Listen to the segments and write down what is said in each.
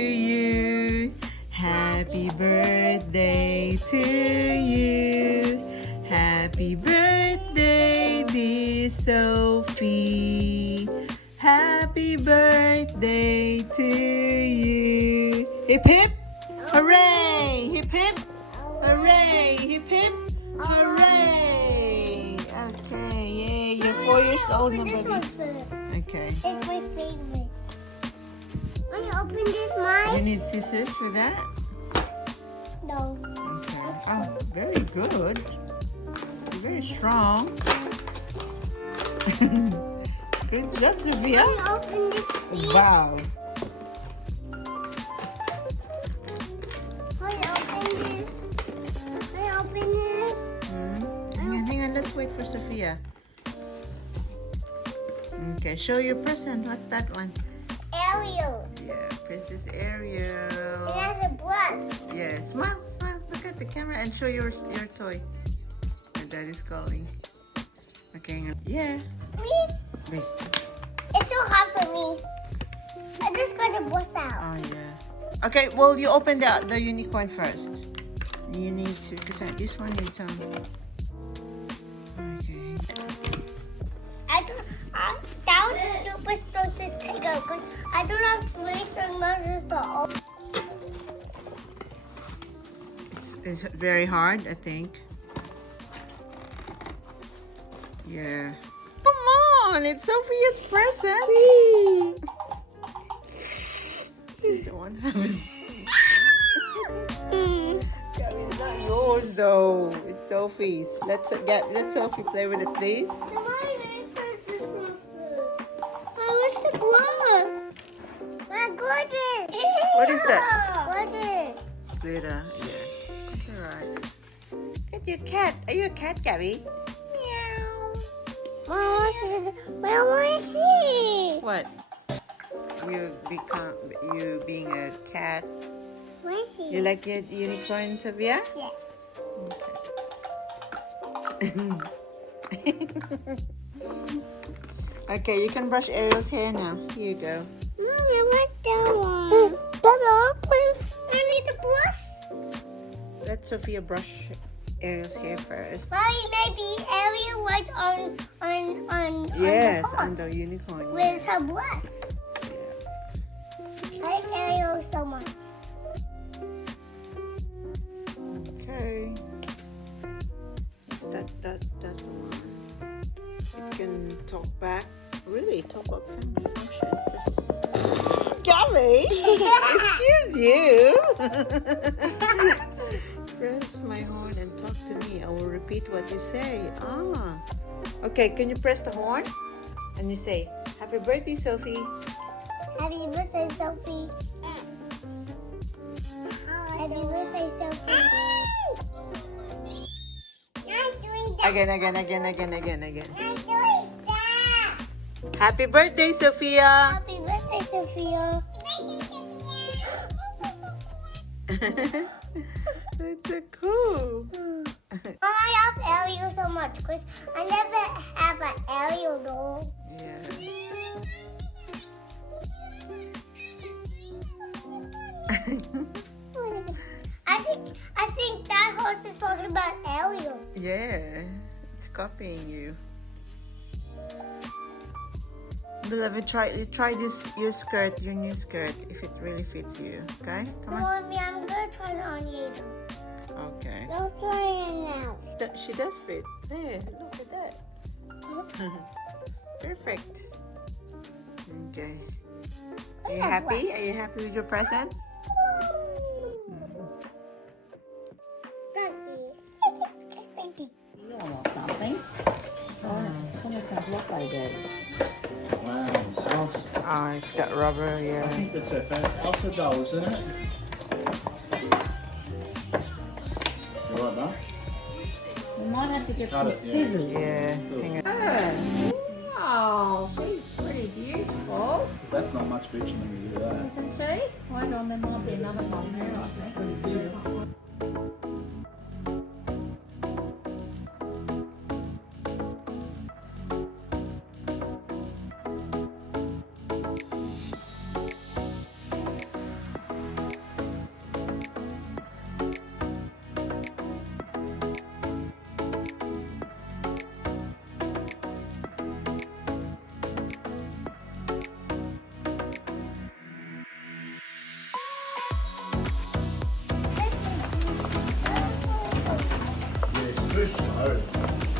you. Happy birthday to you. Happy birthday, dear Sophie. Happy birthday to you. Hip hip, hooray! Hip hip, hooray! Hip hip, hooray! Okay, yay! You're 4 years old now, baby. Okay. It's my favorite. When you open this, mine? You need scissors for that? No. Okay. Oh, very good. You're very strong. Good job, Sophia. When you open this, please. Wow. When you open this. When you open this. Hang on. Let's wait for Sophia. Okay, show your present. What's that one? Ariel. Yeah, Princess Ariel. It has a brush. Yeah, smile. Look at the camera and show your toy. Your daddy's calling. Okay, hang on. Yeah. Please. Wait. It's so hard for me. I just got the brush out. Oh yeah. Okay, well you open the unicorn first. You need to, because this one needs some. Okay. That was super strong to take out because I don't have really strong muscles to open. It's very hard, I think. Yeah. Come on, it's Sophia's present. She's the one having. It's not yours though. It's Sophie's. Let Sophie play with it, please. My goodness! What is that? What is? Glitter. Yeah. It's alright. Look at your cat. Are you a cat, Gabby? Meow. Mama, where was she? What? You being a cat. Where is she? You like your unicorn, Sophia? Yeah. Okay. Okay, you can brush Ariel's hair now. Here you go. Mommy, I like that one. I need the brush. Let Sophia brush Ariel's hair first. Mommy, maybe Ariel likes on Yes, the on the unicorn. with her brush. Yeah. I like Ariel so much. Okay. That's the one. It can talk back. Really, talk about function. Gabby! Excuse you! Press my horn and talk to me. I will repeat what you say. Ah. Okay, can you press the horn? And you say, Happy birthday, Sophie. Happy birthday, Sophie. Happy birthday, Sophie. Not doing that. Again. Not doing that. Happy birthday, Sophia. Happy birthday, Sophia. That's so cool. I love Ariel so much because I never have an Ariel doll. Yeah. I think that horse is talking about Ariel. Yeah. It's copying you. Beloved, try this your new skirt, if it really fits you. Okay? Come on. Mommy, I'm gonna try it on you. Okay. Don't try it now. She does fit. There, look at that. Perfect. Okay. Are you happy? Are you happy with your present? Thank you. You want something? What does that look like it? Wow, Elsa. Oh, it's got rubber, I yeah. think that's a fat Elsa doll, isn't it? You what, Mum? We might have to get Cut some it, yeah. scissors. Yeah. Hang on. Oh, she's pretty beautiful. That's not much bitching when you do that. Isn't she? Hold on, there might be another one there, I think. slow.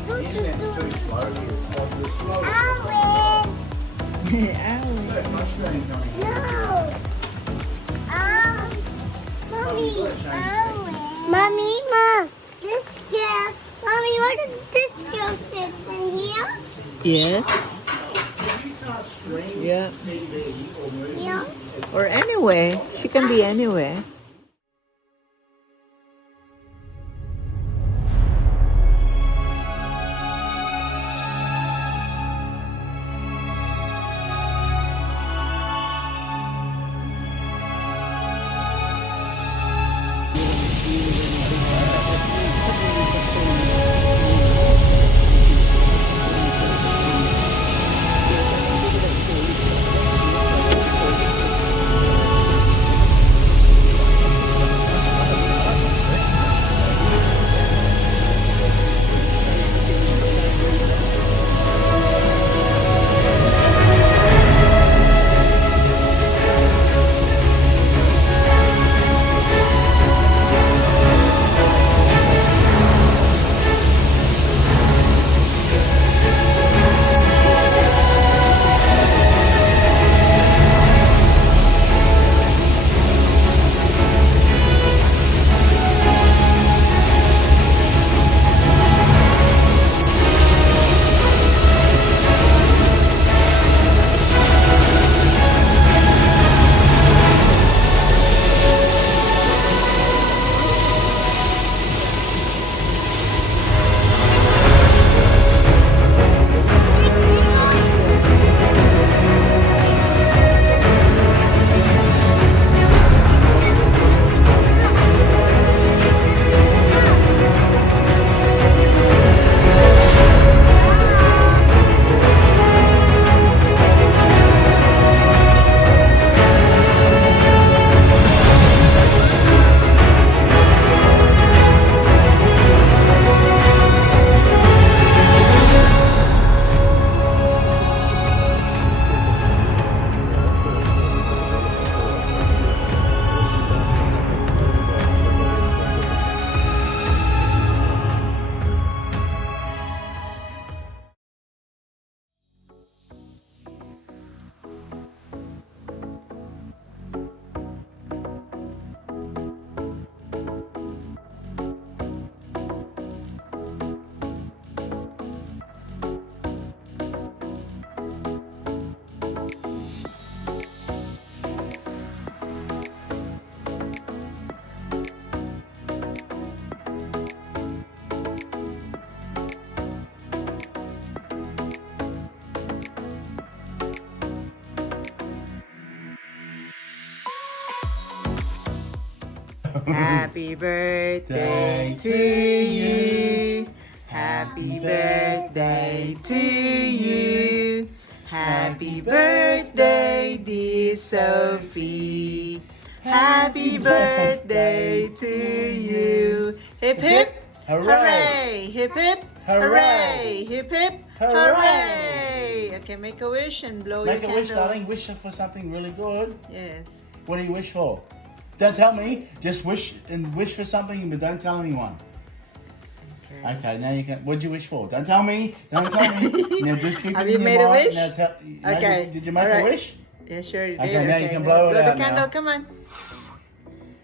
The internet's too slow here. It's like the slow. Owen. So frustrating coming here. No. Mommy. Mommy, Mom. This girl. Mommy, look at this girl sits in here. Yes. You can't stream Yeah. TV or movie. Yeah. Or anywhere. She can be anywhere. Happy birthday to you. Happy birthday to you. Happy birthday, dear Sophie. Happy birthday to you. Hip hip hooray. Hip hip hooray. Hip hip hooray. Okay, make a wish and blow Make your a wish, candles. darling. Wish for something really good. Yes. What do you wish for? Don't tell me. Just wish for something, but don't tell anyone. Okay. Okay, now you can. What'd you wish for? Don't tell me. Don't tell me. Now just keep Have it you in made your a mind. wish? Now Okay. Did you make All right. a wish? Yeah, sure you Okay, did. now you can blow it blow out the candle. now. Come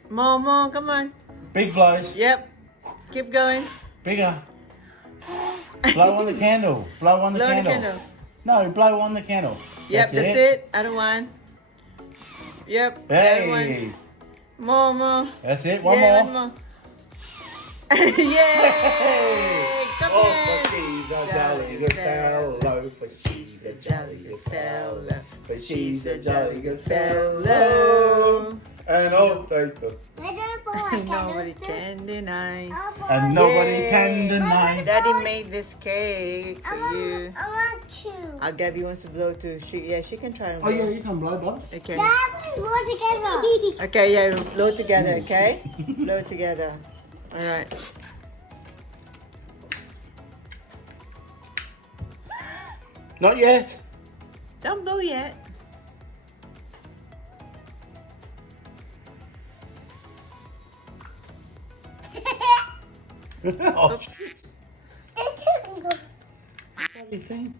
on. More, come on. Big blows. Yep. Keep going. Bigger. Blow on the candle. Blow on the Blow candle. the candle. No, blow on the candle. Yep, that's it. Other one. Yep. The other one. Hey. More. That's it. One Yeah, more. one more. Yay! Come Oh, here. but she's a jolly good fellow. But She's a jolly good fellow. But She's a jolly good fellow. And all faithful. Nobody can deny. And nobody Yay. can deny. Daddy made this cake for you. I want to. Gabby wants to blow too. She can try and Oh blow. yeah, you can blow, Bobs. Okay. Dad, let's blow together. Okay, yeah, blow together, okay? Blow together. Alright. Not yet. Don't blow yet. Oh, everything.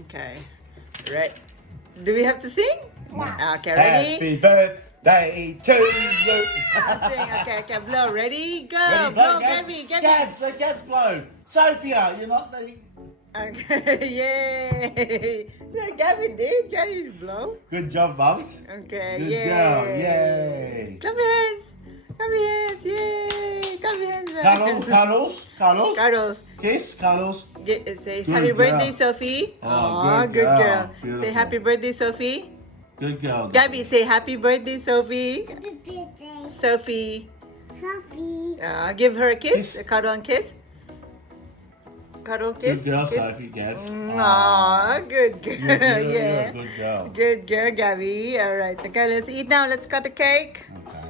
Okay. Right. Do we have to sing? Okay, ready? Happy birthday to you. Sing. Okay, blow. Ready? Go. Ready, blow, Gabs? Gabby. Gabs, let Gabs blow. Sophia, you're not letting. Okay, yay. Yeah, Gabby did. Gabby blow. Good job, Bubs. Okay, Good yay. girl. Yay. Clap your hands. Clap your hands. Yay. Clap your hands. Cuddles. Cuddles. Kiss, cuddles. Say Good happy birthday, girl. Sophie. Oh, Aw, good girl. girl. Say Beautiful. happy birthday, Sophie. Good girl. Gabby, say happy birthday, Sophie. Happy birthday, Sophie. Sophie. Give her a kiss. Kiss. A cuddle and kiss. Cuddle, kiss. Good girl, kiss. Sophie, Gabs. Aw, good girl. Good girl. Yeah. Good girl. Good girl, Gabby. All right. Okay, let's eat now. Let's cut the cake. Okay.